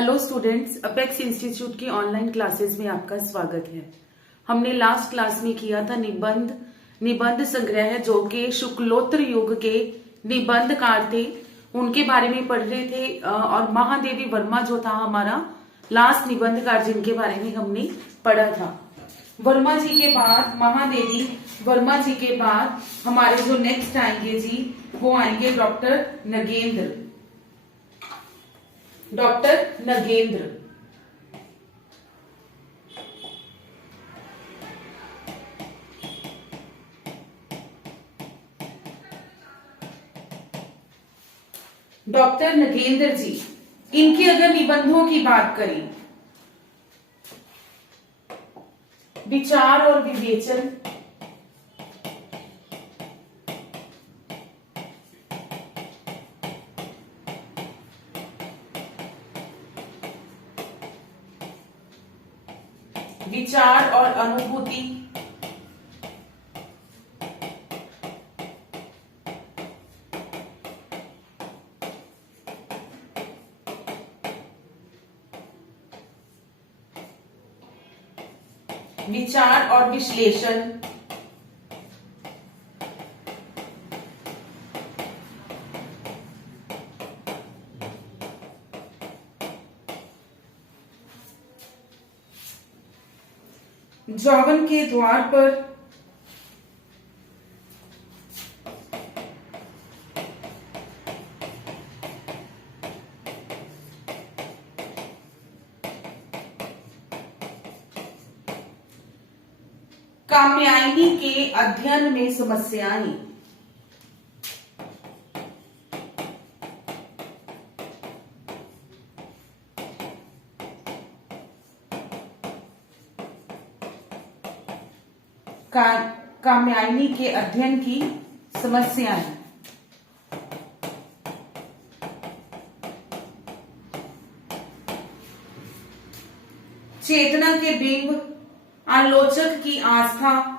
Hello students, apex institute की online classes में आपका स्वागत है। हमने लास्ट क्लास में किया था निबंध संग्रह, जो कि शुक्लोत्तर युग के निबंधकार थे, उनके बारे में पढ़ रहे थे। और महादेवी वर्मा जो था हमारा लास्ट निबंधकार, जिनके बारे में हमने पढ़ा था। वर्मा जी के बाद, महादेवी वर्मा जी के बाद हमारे जो नेक्स्ट आएंगे जी, वो आएंगे डॉक्टर नगेंद्र। डॉक्टर नगेंद्र जी, इनके अगर निबंधों की बात करें, विचार और विवेचन, विचार और अनुभूति, विचार और विश्लेषण, जौवन के द्वार पर, कात्यायनी के अध्ययन में समस्याएं, कात्यायनी के अध्ययन की समस्याएं, चेतना के बिंब, आलोचक की आस्था,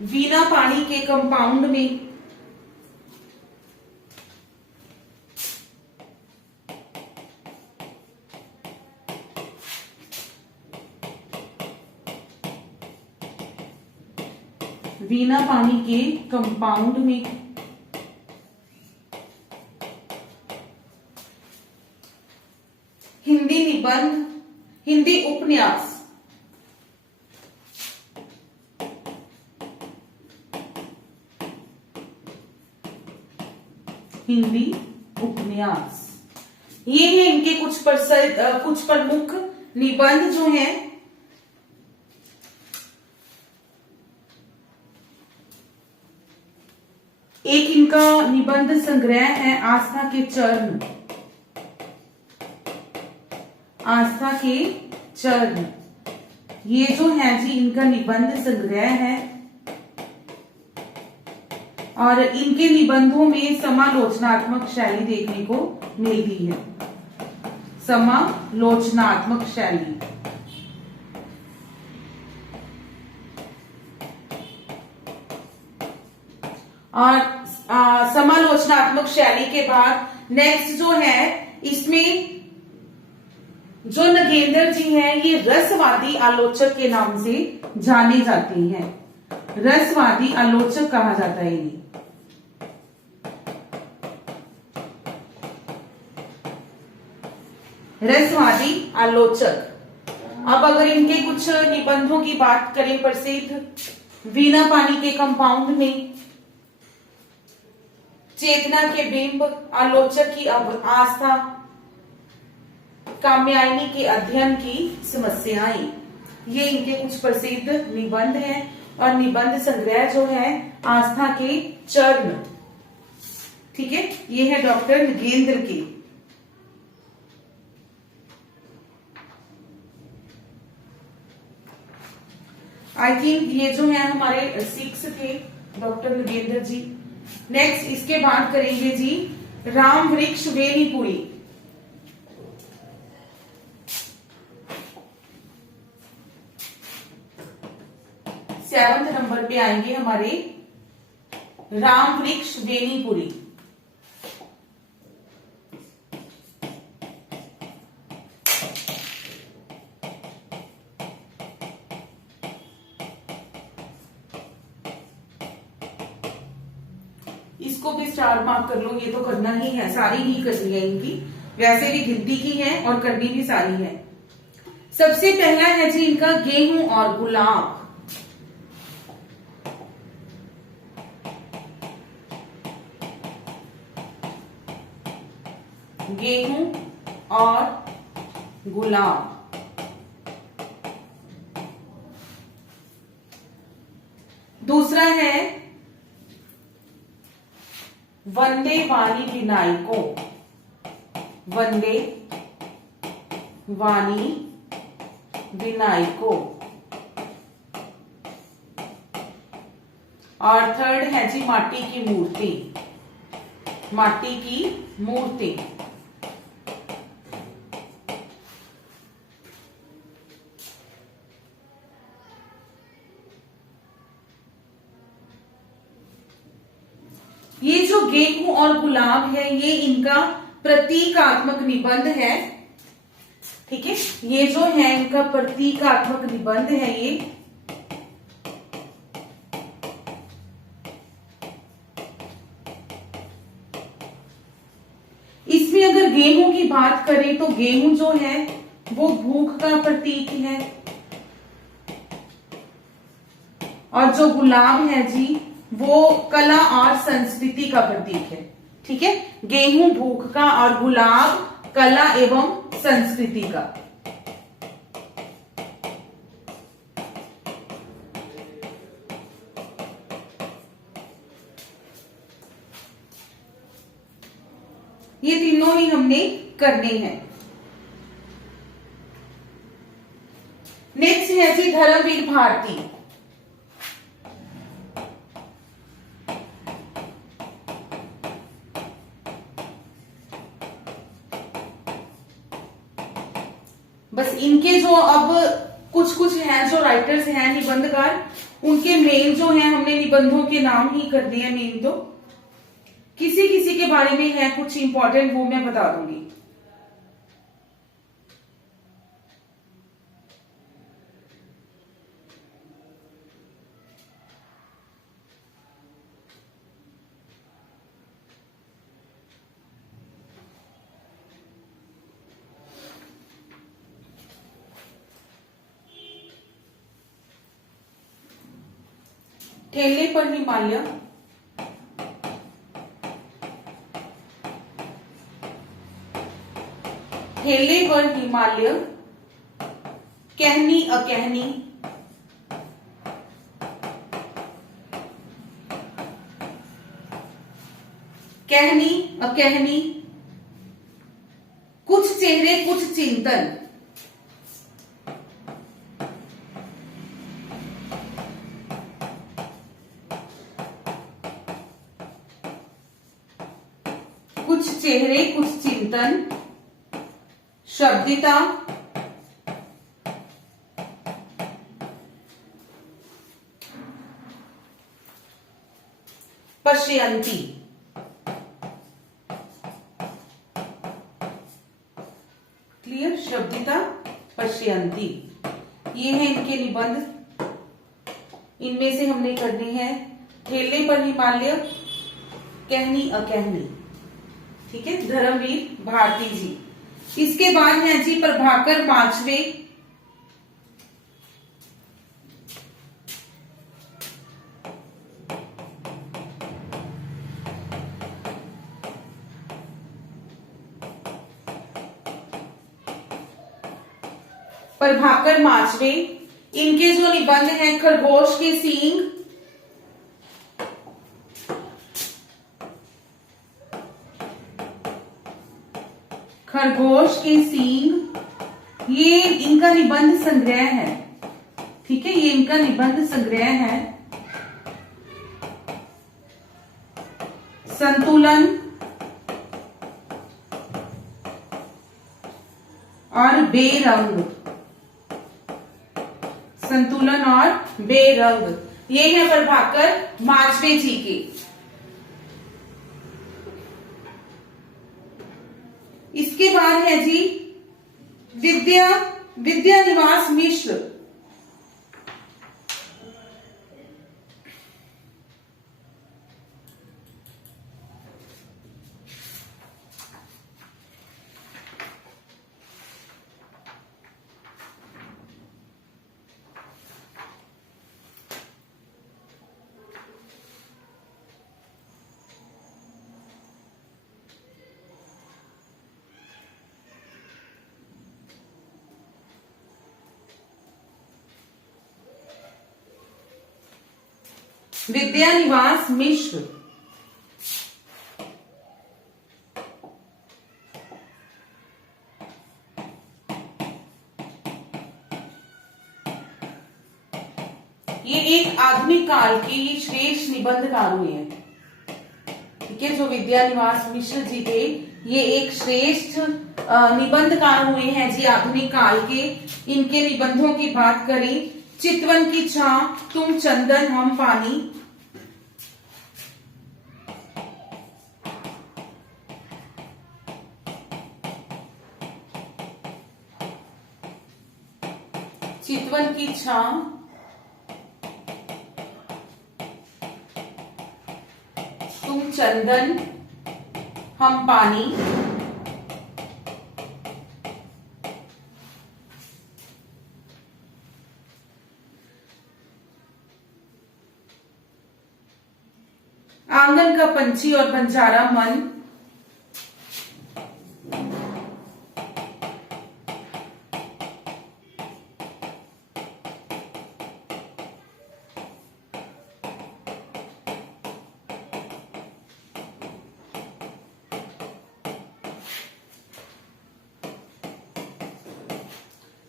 वीणा पानी के कंपाउंड में, वीणा पानी के कंपाउंड में, हिंदी निबंध, हिंदी उपन्यास, हिंदी उपन्यास, ये है इनके कुछ प्रमुख निबंध जो हैं। एक इनका निबंध संग्रह है आस्था के चरण, आस्था के चरण, ये जो है जी इनका निबंध संग्रह है। और इनके निबंधों में समालोचनात्मक शैली देखने को मिलती है, समालोचनात्मक शैली। और समालोचनात्मक शैली के बाद नेक्स्ट जो है, इसमें जो नगेंद्र जी हैं, ये रसवादी आलोचक के नाम से जाने जाते हैं। रसवादी आलोचक कहा जाता है इन्हें। रसवादी आलोचक। अब अगर इनके कुछ निबंधों की बात करें, प्रसिद्ध वीणा पानी के कंपाउंड में, चेतना के बिंब, आलोचक की आस्था, कात्यायनी के अध्ययन की समस्याएं, ये इनके कुछ प्रसिद्ध निबंध हैं। और निबंध संग्रह जो है आस्था के चरण, ठीक है, ये है डॉक्टर नगेंद्र के। आई थिंक ये जो है हमारे 6 थे, डॉक्टर योगेंद्र जी। नेक्स्ट इसके बाद करेंगे जी राम वृक्ष वेणीपुरी। 7वें नंबर पे आएंगे हमारे राम वृक्ष वेणीपुरी। इसको भी स्टार मार्क कर लो, ये तो करना ही है, सारी ही करनी है इनकी, वैसे भी गिनती की है और करनी भी सारी है। सबसे पहला है जी इनका गेहूं और गुलाब। गेहूं और गुलाब। दूसरा है वंदे वाणी विनायकों। वंदे वाणी विनायकों। और थर्ड है जी माटी की मूर्ति। माटी की मूर्ति। ये जो गेहूं और गुलाब है ये इनका प्रतीकात्मक निबंध है। ठीक है, ये जो है इनका प्रतीकात्मक निबंध है। ये इसमें अगर गेहूं की बात करें तो गेहूं जो है वो भूख का प्रतीक है, और जो गुलाब है जी वो कला और संस्कृति का प्रतीक है। ठीक है, गेहूं भूख का और गुलाब कला एवं संस्कृति का। ये तीनों ही हमने करने हैं। नेक्स्ट है जी धर्मवीर भारती। बस इनके जो अब कुछ हैं जो राइटर्स हैं निबंधकार, उनके मेन जो हैं हमने निबंधों के नाम ही कर दिए मेन। तो किसी किसी के बारे में है कुछ इंपॉर्टेंट, वो मैं बता दूंगी। ठेले पर हिमालय। ठेले पर हिमालय। कहनी अकहनी। कहनी अकहनी। कुछ चेहरे कुछ चिंतन। कुछ चेहरे कुछ चिंतन। शब्दिता। पश्यन्ति। क्लियर, शब्दिता पश्यन्ति। ये है इनके निबंध, इनमें से हमने करने हैं ठेले पर हिमालय, कहनी अकहनी। ठीक है, धर्मवीर भारती जी। इसके बाद है जी प्रभाकर पांचवे। प्रभाकर पांचवे, इनके जो निबंध हैं खरगोश के सींग। खरगोश के सींग, ये इनका निबंध संग्रह है। ठीक है, ये इनका निबंध संग्रह है। संतुलन और बेरंग, संतुलन और बेरंग, ये है प्रभाकर माचवे जी के। इसके बाद है जी विद्यानिवास मिश्र। विद्यानिवास मिश्र, ये एक आधुनिक काल के श्रेष्ठ निबंधकार हुए हैं। ठीक है, जो विद्यानिवास मिश्र जी थे ये एक श्रेष्ठ निबंधकार हुए हैं जी आधुनिक काल के। इनके निबंधों की बात करें, चितवन की छां, तुम चंदन हम पानी, चितवन की छां, तुम चंदन हम पानी, आंगन का पंछी और बंजारा मन,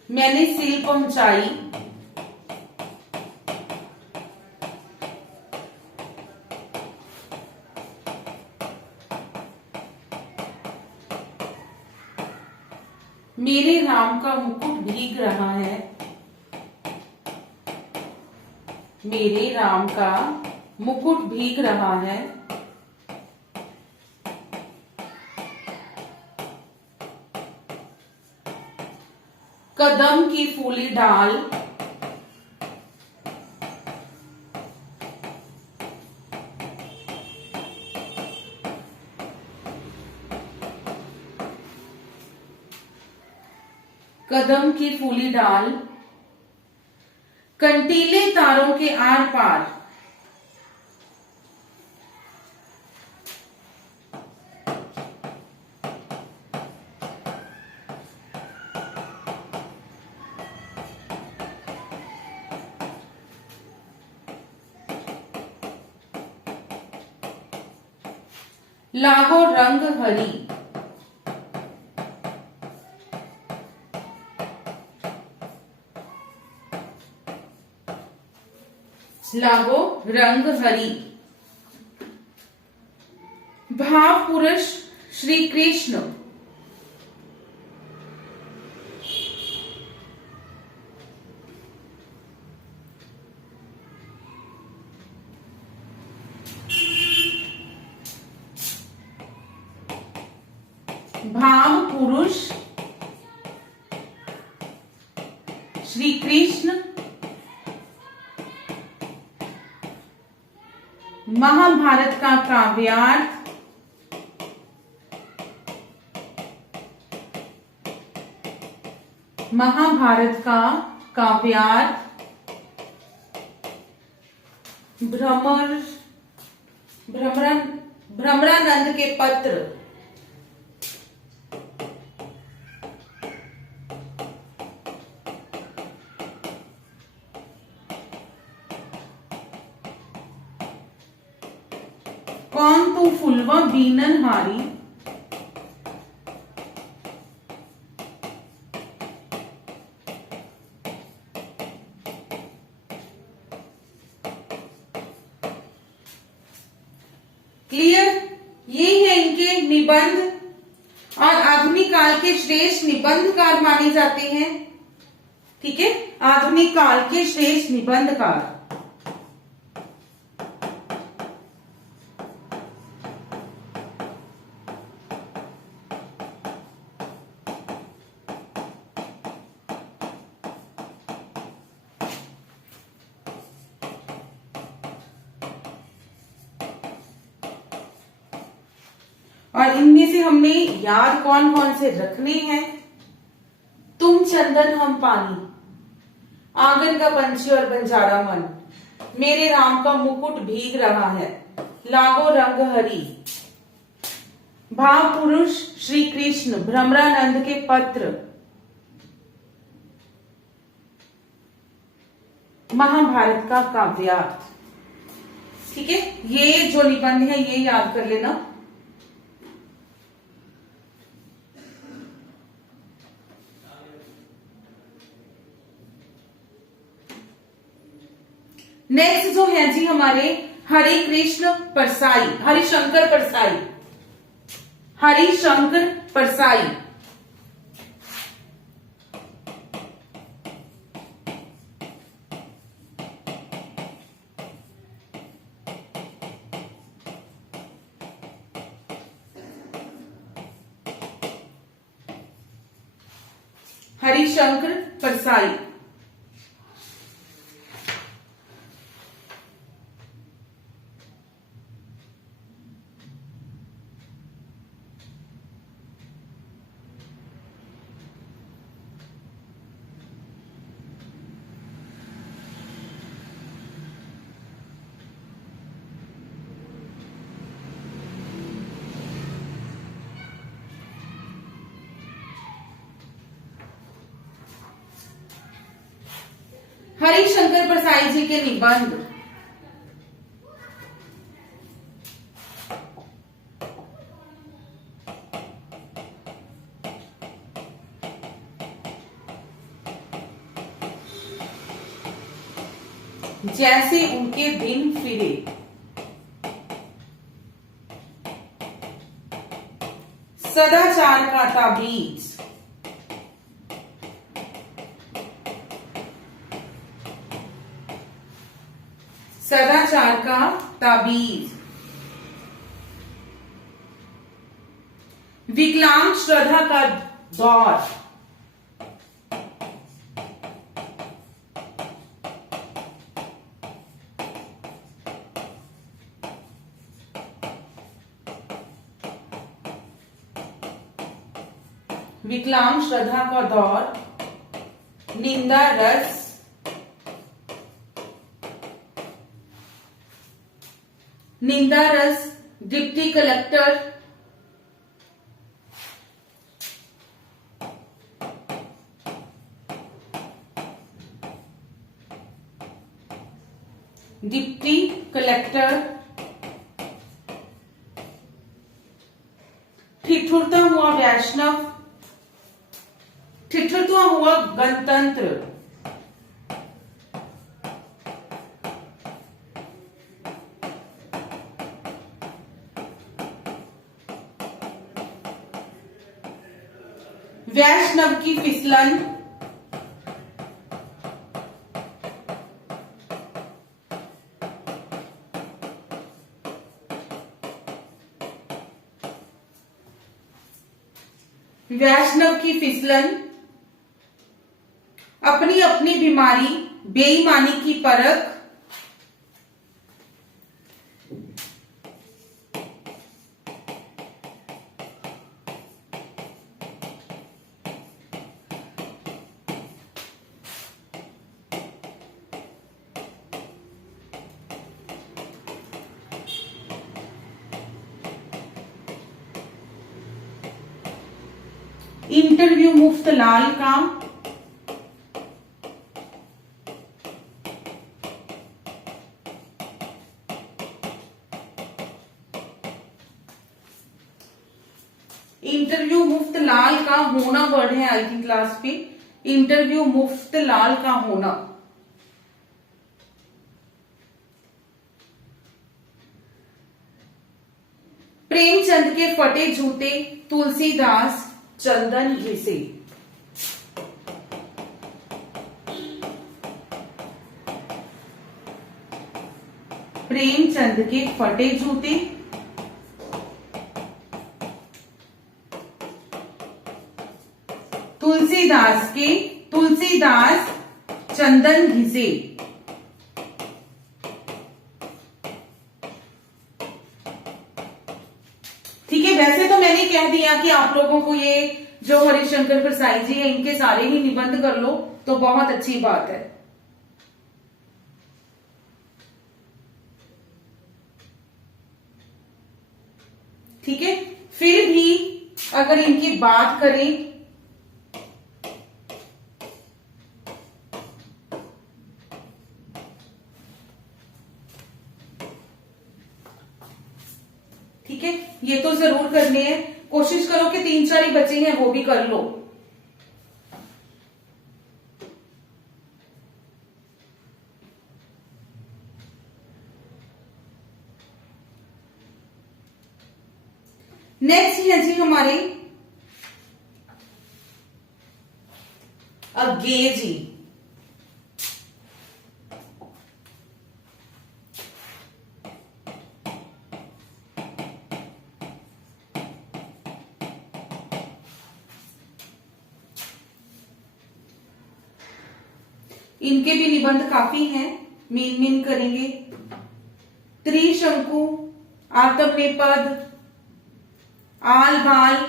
मैंने सील पहुंचाई, मेरे राम का मुकुट भीग रहा है, मेरे राम का मुकुट भीग रहा है, कदम की फूली डाल, कदम की फूली डाल, कंटीले तारों के आर पार, लागो रंग हरी, लागो रंग हरी, भाव पुरुष श्री कृष्ण, भाव पुरुष श्री कृष्ण, महाभारत का काव्यार्थ, महाभारत का काव्यार्थ, भ्रमरानंद के पत्र, कौन तू फुलवा बीनन हारी, क्लियर। निबंध और आधुनिक काल के श्रेष्ठ निबंधकार माने जाते हैं। ठीक है, आधुनिक काल के श्रेष्ठ निबंधकार। और इनमें से हमने याद कौन कौन से रखने हैं? तुम चंदन हम पानी, आंगन का पंछी और बंजारा मन, मेरे राम का मुकुट भीग रहा है, लागो रंग हरी, भाव पुरुष श्री कृष्ण, भ्रमरानंद के पत्र, महाभारत का काव्यार्थ। ठीक है, ये जो निबंध है ये याद कर लेना। नेक्स्ट जो है जी हमारे हरे कृष्ण परसाई, हरिशंकर परसाई, हरिशंकर परसाई। हरिशंकर परसाई। हरिशंकर परसाई जी के निबंध। जैसे उनके दिन फिरे, सदाचार का ताबीज, सदाचार का ताबीज, विकलांग श्रद्धा का दौर, विकलांग श्रद्धा का दौर, निंदा रस, निंदा रस, डिप्टी कलेक्टर, डिप्टी कलेक्टर, ठिठुरता हुआ वैष्णव, ठिठुरता हुआ गणतंत्र, वैष्णव की फिसलन, वैष्णव की फिसलन, अपनी अपनी बीमारी, बेईमानी की परख, इंटरव्यू मुफ्त लाल काम, इंटरव्यू मुफ्त लाल का होना वर्ड है आई थिंक क्लास पे, इंटरव्यू मुफ्त लाल का होना। प्रेमचंद के फटे जूते तुलसीदास चंदन घिसे। प्रेमचंद के फटे जूते तुलसीदास चंदन घिसे। ठीक है, वैसे तो मैंने कह दिया कि आप लोगों को ये जो हरिशंकर प्रसाई जी है इनके सारे ही निबंध कर लो तो बहुत अच्छी बात है। ठीक है, फिर भी अगर इनकी बात करें ठीक है, ये तो जरूर करने हैं। कोशिश करो कि 3-4 ही बचे हैं वो भी कर लो। नेक्स्ट है जी हमारे अगे जी। इनके भी निबंध काफी हैं, मीन करेंगे। त्रिशंकु, आत्मनेपद, आल बाल,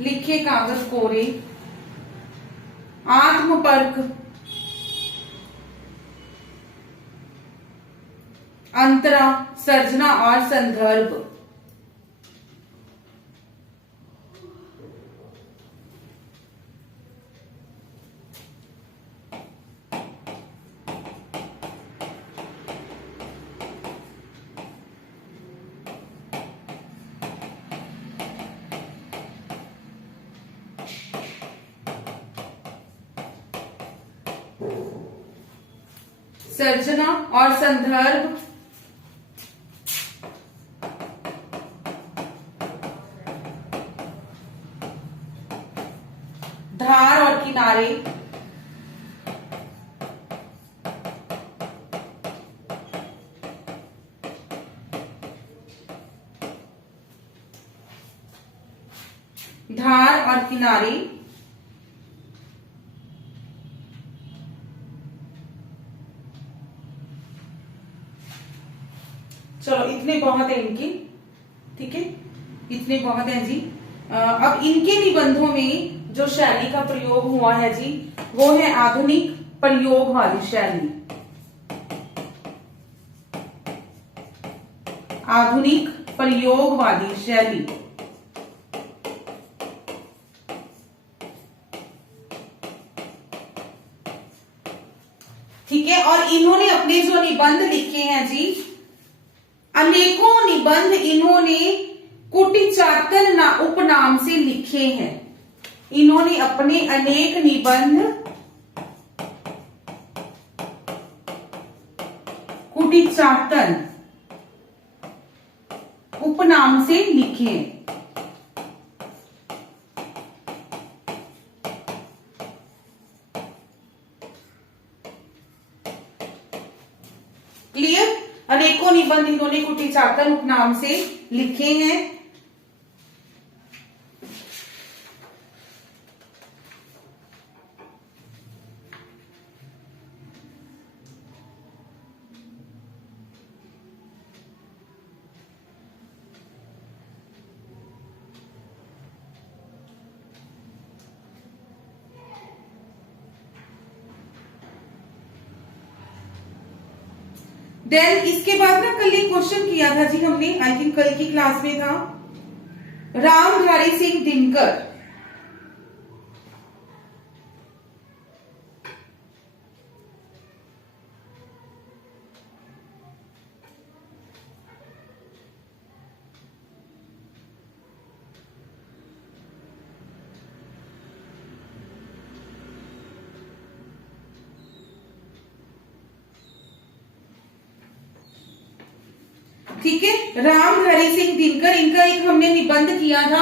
लिखे कागज कोरे, आत्मपर्क, अंतरा, सर्जना और संदर्भ। सर्जना और संदर्भ, धार और किनारे, धार और किनारे, चलो इतने बहुत है इनकी। ठीक है, इतने बहुत है जी। अब इनके निबंधों में जो शैली का प्रयोग हुआ है जी वो है आधुनिक प्रयोग वाली शैली। आधुनिक प्रयोग वाली शैली। ठीक है, और इन्होंने अपने जो निबंध लिखे हैं जी, अनेकों निबंध इन्होंने कुटिचातन उपनाम से लिखे हैं। इन्होंने अपने अनेक निबंध कुटिचातन उपनाम से लिखे हैं। क्लियर? अनेकों निबंध इन्होंने कुटिचातन उपनाम से लिखे हैं। देन इसके बाद ना कल एक क्वेश्चन किया था जी हमने, आई थिंक कल की क्लास में था, रामधारी सिंह दिनकर। ठीक है, रामधारी सिंह दिनकर, इनका एक हमने निबंध किया था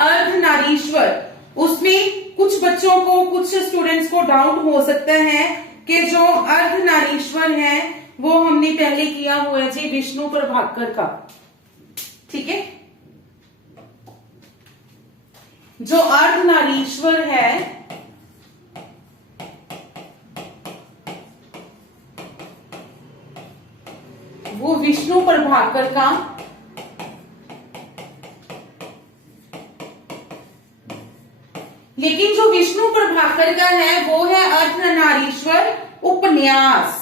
अर्धनारीश्वर। उसमें कुछ बच्चों को, कुछ स्टूडेंट्स को डाउट हो सकता है कि जो अर्धनारीश्वर है वो हमने पहले किया हुआ है जी विष्णु प्रभाकर का। ठीक है, जो अर्धनारीश्वर है वो विष्णु प्रभाकर का, लेकिन जो विष्णु प्रभाकर का है वो है अर्धनारीश्वर उपन्यास।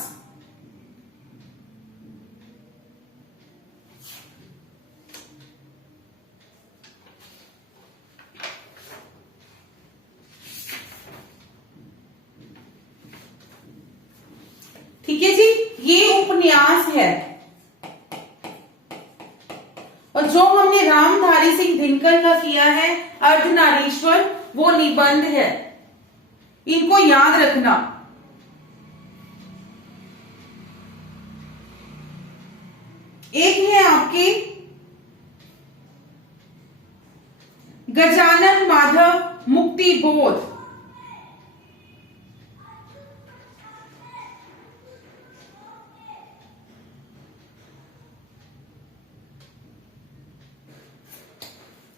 ठीक है जी, ये उपन्यास है। और जो हमने रामधारी सिंह दिनकर का किया है अर्धनारीश्वर, वो निबंध है। इनको याद रखना। एक है आपके गजानन माधव मुक्ति बोध।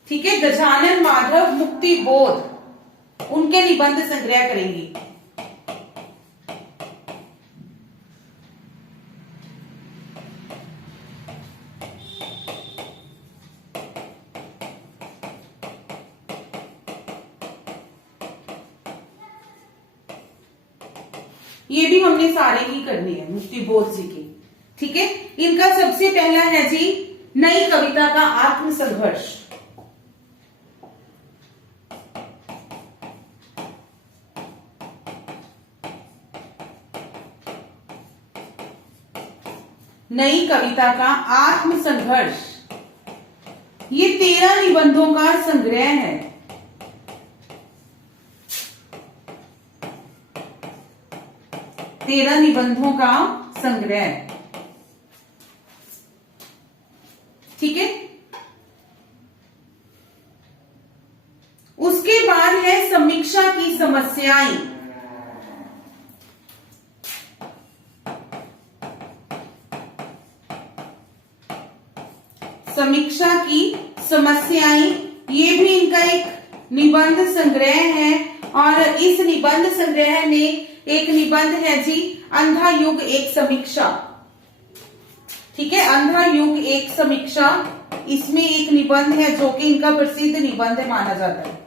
ठीक है, गजानन माधव मुक्ति बोध, उनके निबंध संग्रह करेंगे। ये भी हमने सारे ही करने हैं मुक्ति बोध जी के। ठीक है, इनका सबसे पहला है जी नई कविता का आत्मसंघर्ष। नई कविता का आत्मसंघर्ष, ये 13 निबंधों का संग्रह है। तेरह निबंधों का संग्रह। ठीक है, उसके बाद है समीक्षा की समस्याएं। समीक्षा की समस्याएं, ये भी इनका एक निबंध संग्रह है। और इस निबंध संग्रह में एक निबंध है जी अंधा युग एक समीक्षा। ठीक है, अंधा युग एक समीक्षा, इसमें एक निबंध है जो कि इनका प्रसिद्ध निबंध माना जाता है।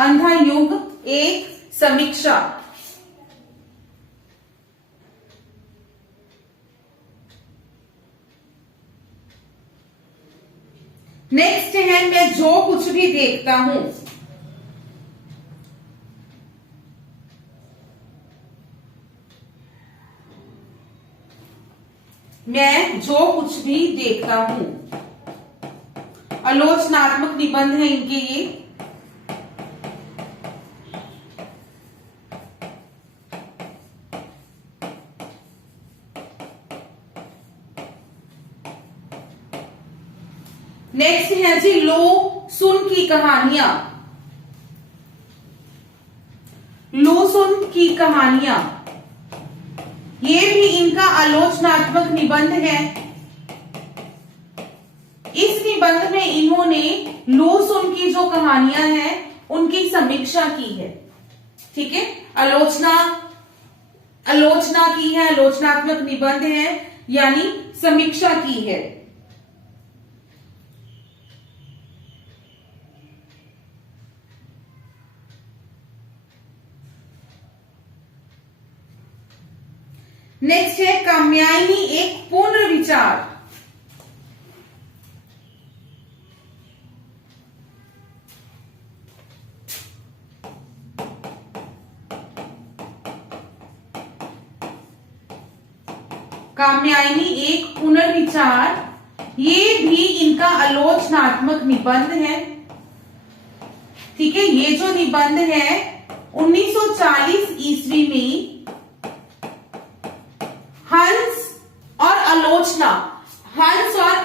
अंधा युग एक समीक्षा। नेक्स्ट है मैं जो कुछ भी देखता हूं। मैं जो कुछ भी देखता हूं, आलोचनात्मक निबंध है इनके ये। नेक्स्ट है जी लो सुन की कहानियां। लो सुन की कहानियां, ये भी इनका आलोचनात्मक निबंध है। इस निबंध में इन्होंने लो सुन की जो कहानियां हैं उनकी समीक्षा की है। ठीक है, आलोचना की है, आलोचनात्मक निबंध है, यानी समीक्षा की है। नेक्स्ट है काम्यायनी एक पुनर्विचार। काम्यायनी एक पुनर्विचार, ये भी इनका आलोचनात्मक निबंध है। ठीक है, ये जो निबंध है 1940 ईस्वी में हंस और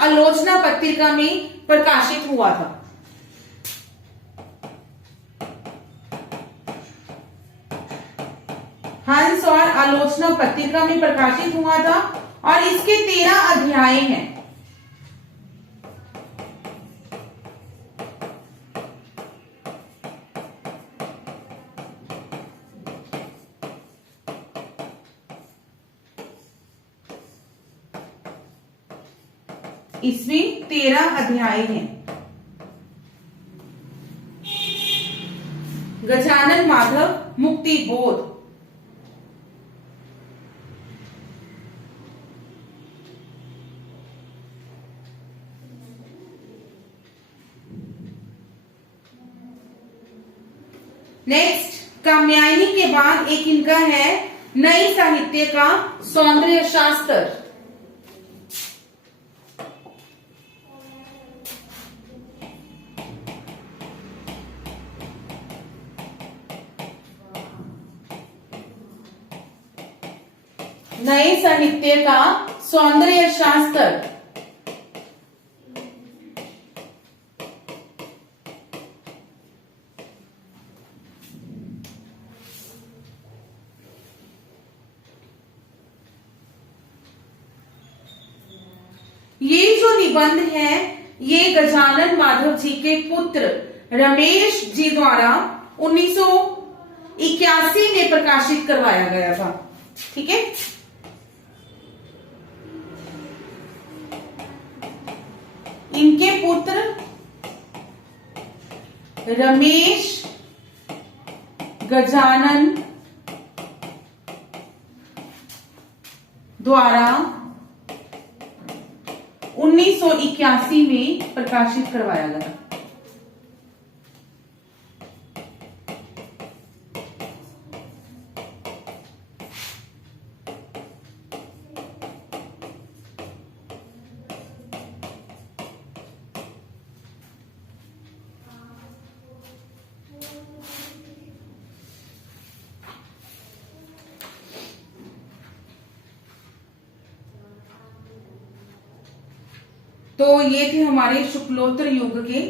आलोचना पत्रिका में प्रकाशित हुआ था। हंस और आलोचना पत्रिका में प्रकाशित हुआ था और इसके 13 अध्याय हैं। इसमें 13 अध्याय हैं। गजानन माधव मुक्ति बोध। नेक्स्ट, काम्यायनी के बाद एक इनका है नई साहित्य का सौंदर्य शास्त्र। नए साहित्य का सौंदर्य शास्त्र। ये जो निबंध है ये गजानन माधव जी के पुत्र रमेश जी द्वारा 1981 में प्रकाशित करवाया गया था। ठीक है, इनके पुत्र रमेश गजानन द्वारा 1981 में प्रकाशित करवाया गया। तो ये थे हमारे शुक्लोत्तर युग के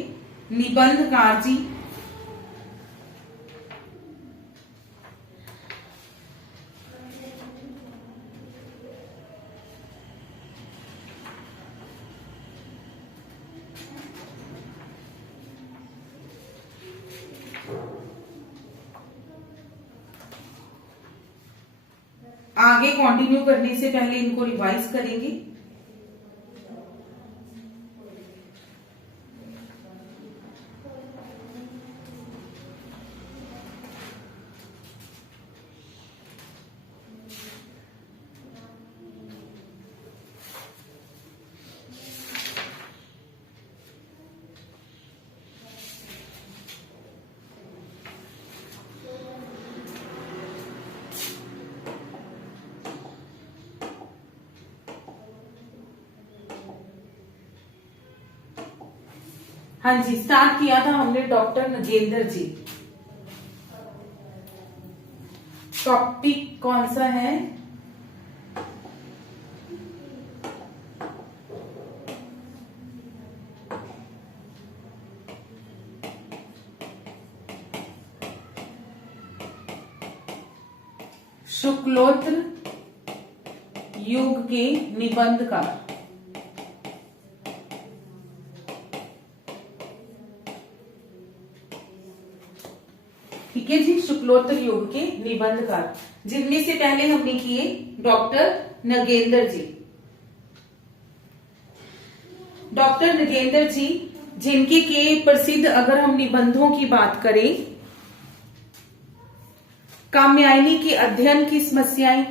निबंधकार जी। आगे कंटिन्यू करने से पहले इनको रिवाइज करेंगे। हाँ जी, स्टार्ट किया था हमने डॉक्टर नगेंद्र जी। टॉपिक कौन सा है? शुक्लोत्तर युग के निबंधकार। ठीक है जी, शुक्लोत्तर युग के निबंधकार, जिनमें से पहले हमने किए डॉक्टर नगेंद्र जी। डॉक्टर नगेंद्र जी, जिनके के प्रसिद्ध अगर हम निबंधों की बात करें, काम्यायनी के अध्ययन की समस्याएं,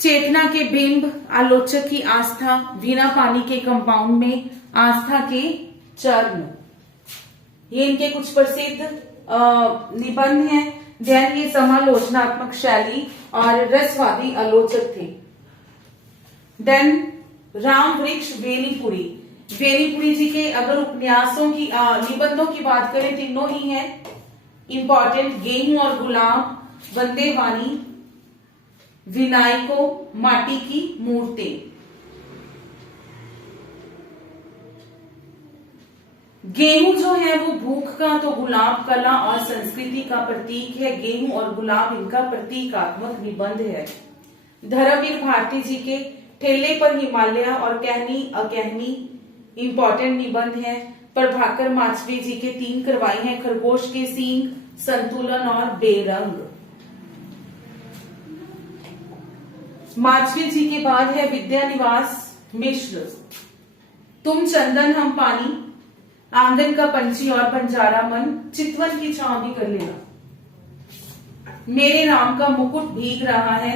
चेतना के बिंब, आलोचक की आस्था, वीणा पानी के कंपाउंड में, आस्था के चर्म। ये इनके कुछ प्रसिद्ध निबंध हैं। जैन ये समालोचनात्मक शैली और रसवादी आलोचक थे। देन राम वृक्ष वेनीपुरी। वेनीपुरी जी के अगर उपन्यासों की निबंधों की बात करें, तीनों ही हैं इंपॉर्टेंट। गेहूं और गुलाब, वंदे वाणी, विनायको, माटी की मूर्तें। गेहूं जो है वो भूख का, तो गुलाब कला और संस्कृति का प्रतीक है। गेहूं और गुलाब इनका प्रतीकात्मक निबंध है। धर्मवीर भारती जी के ठेले पर हिमालय और कहनी अकहनी इंपॉर्टेंट निबंध है। प्रभाकर माचवे जी के 3 करवाई हैं, खरगोश के सींग, संतुलन और बेरंग। माचवे जी के बाद है विद्यानिवास मिश्र, तुम चंदन हम पानी, आंगन का पंछी और बंजारा मन, चितवन की छांव भी कर लेना, मेरे राम का मुकुट भीग रहा है,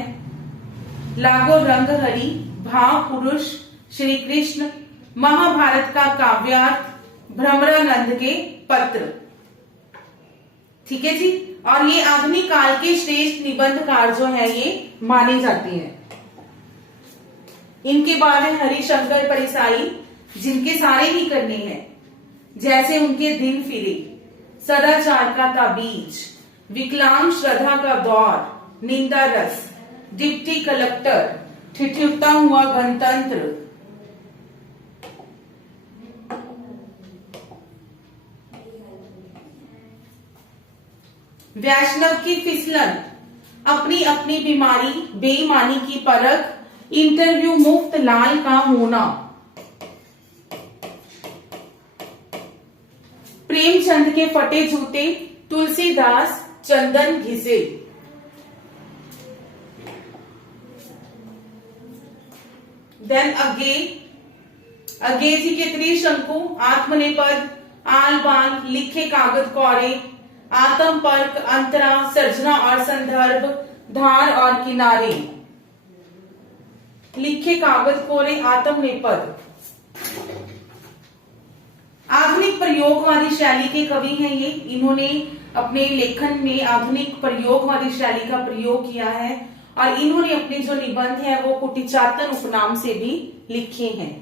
लागो रंग हरि, भाव पुरुष, श्री कृष्ण, महाभारत का काव्यार्थ, भ्रमरानंद के पत्र। ठीक है जी। और ये आधुनिक काल के श्रेष्ठ निबंधकार जो है ये माने जाते हैं। इनके बाद है हरिशंकर परिसाई, जिनके सारे ही करने हैं, जैसे उनके दिन फिरे, सदाचार का ताबीज, विकलांग श्रद्धा का दौर, निंदा रस, डिप्टी कलेक्टर, ठिठुरता हुआ गणतंत्र, वैष्णव की फिसलन, अपनी अपनी बीमारी, बेईमानी की परख, इंटरव्यू मुफ्त लाल का होना, प्रेमचंद के फटे जूते, तुलसीदास चंदन घिसे। देन अगे जी के त्रिशंकु, आत्मनेपद, आल बाल, लिखे कागज कौरे, आत्म पर्क, अंतरा, सर्जना और संदर्भ, धार और किनारे। लिखे कागज कोरे, आत्म नेपद। आधुनिक प्रयोगवादी शैली के कवि हैं ये। इन्होंने अपने लेखन में आधुनिक प्रयोगवादी शैली का प्रयोग किया है और इन्होंने अपने जो निबंध है वो कुटिचातन उपनाम से भी लिखे हैं।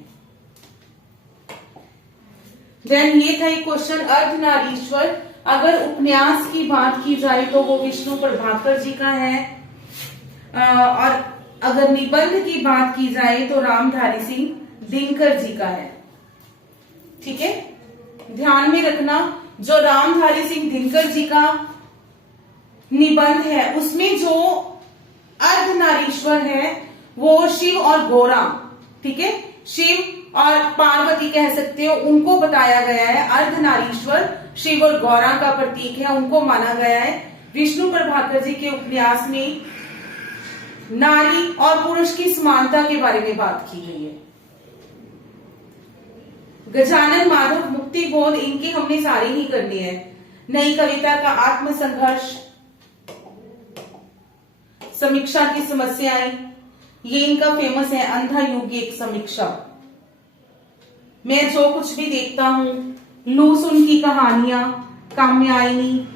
देन ये था एक क्वेश्चन, अर्धनारीश्वर। अगर उपन्यास की बात की जाए तो वो विष्णु प्रभाकर जी का है, और अगर निबंध की बात की जाए तो रामधारी सिंह दिनकर जी का है। ठीक है, ध्यान में रखना, जो रामधारी सिंह दिनकर जी का निबंध है उसमें जो अर्धनारीश्वर है वो शिव और गौरा, ठीक है, शिव और पार्वती कह सकते हो, उनको बताया गया है। अर्धनारीश्वर शिव और गौरा का प्रतीक है, उनको माना गया है। विष्णु प्रभाकर जी के उपन्यास में नारी और पुरुष की समानता के बारे में बात की गई है। गजानन माधव मुक्ति बोध, इनके हमने सारे ही करने हैं। नई कविता का आत्मसंघर्ष, समीक्षा की समस्याएं, ये इनका फेमस है। अंधा युग एक समीक्षा, मैं जो कुछ भी देखता हूं, लूसुन की कहानियां, काम्यायनी,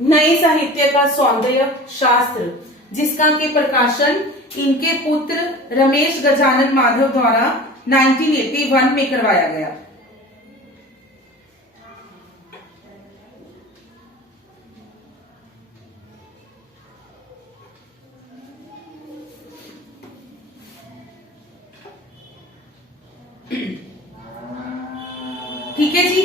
नए साहित्य का सौंदर्य शास्त्र, जिसका के प्रकाशन इनके पुत्र रमेश गजानन माधव द्वारा 1981 में करवाया गया। ठीक है जी।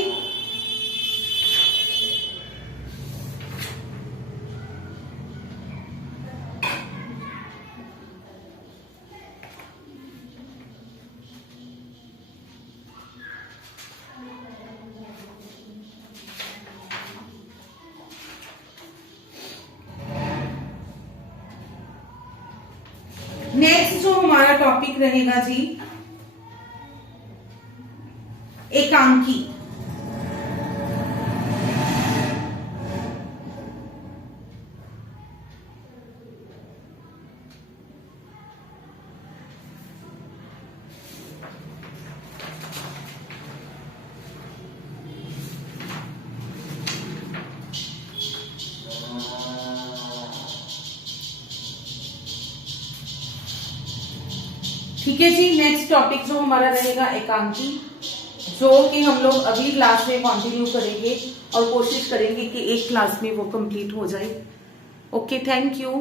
नेक्स्ट जो हमारा टॉपिक रहेगा जी, एकांकी। ठीक है जी। नेक्स्ट टॉपिक जो हमारा रहेगा एकांकी, जो कि हम लोग अगली क्लास में कंटिन्यू करेंगे और कोशिश करेंगे कि एक क्लास में वो कंप्लीट हो जाए। Okay, thank you.